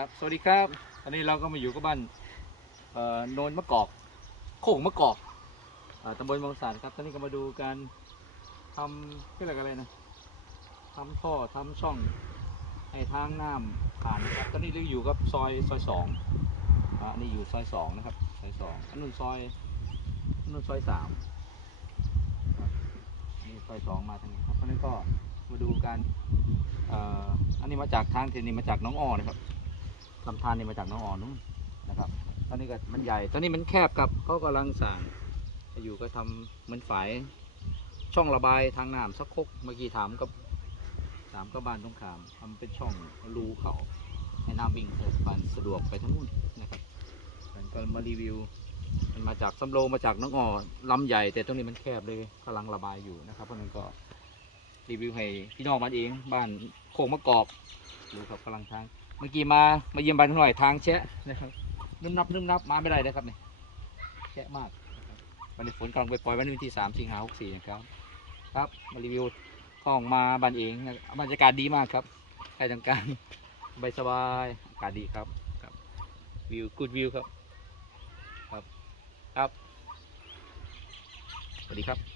ครับ สวัสดีครับตอนนี้เราก็มาอยู่กับบ้านโนนมะกอกโข่งมะกอกอ่าตำบลบางสารครับ ตอนนี้ก็มาดูการทำเรียกอะไรนะทำท่อทำช่องให้ทางน้ำผ่านนะครับ ตอนนี้เราอยู่กับซอยซอยสองอ่าอันนี่อยู่ซอยสองนะครับ ซอยสองอันนู้นซอยอันนู้นซอยสามนี่ซอยสองมาทางนี้ครับ ตอนนี้ก็มาดูการอ่ออันนี้มาจากทางเทนนี่มาจากน้องอ้อนะครับ ลำธารนี่มาจากน้องอ่อนนู้นนะครับ ตอนนี้ก็มันใหญ่ ตอนนี้มันแคบครับเขากำลังสั่งอยู่ก็ทำเหมือนฝายช่องระบายทางน้ำสักคกเมื่อกี้ถามกับถามกับบ้านตรงขามทำเป็นช่องรูเขาให้น้ำวิ่งเสด็จสะดวกไปทั้งนู้นนะครับมันก็มารีวิวมันมาจากสำโรงมาจากน้องอ่อลำใหญ่ แต่ตรงนี้มันแคบเลยกำลังระบายอยู่นะครับเพราะนั้นก็รีวิวให้พี่น้องมันเองบ้านโคงมะกอกดูครับกำลังทาง เมื่อกี้มามาเยี่ยมบ้านหน่อยทางแชะนะครับนุ่มนับนุ่มนับมาไม่ได้นะครับเนี่ยแชะมากวันนี้ฝนกำลังไปปล่อยวันที่สามสิงหาหกสี่นะครับ ครับมารีวิวห้องมาบ้านเองบรรยากาศดีมากครับใครต้องการสบายสบายอากาศดีครับครับวิวกูดวิวครับ ครับครับสวัสดีครับ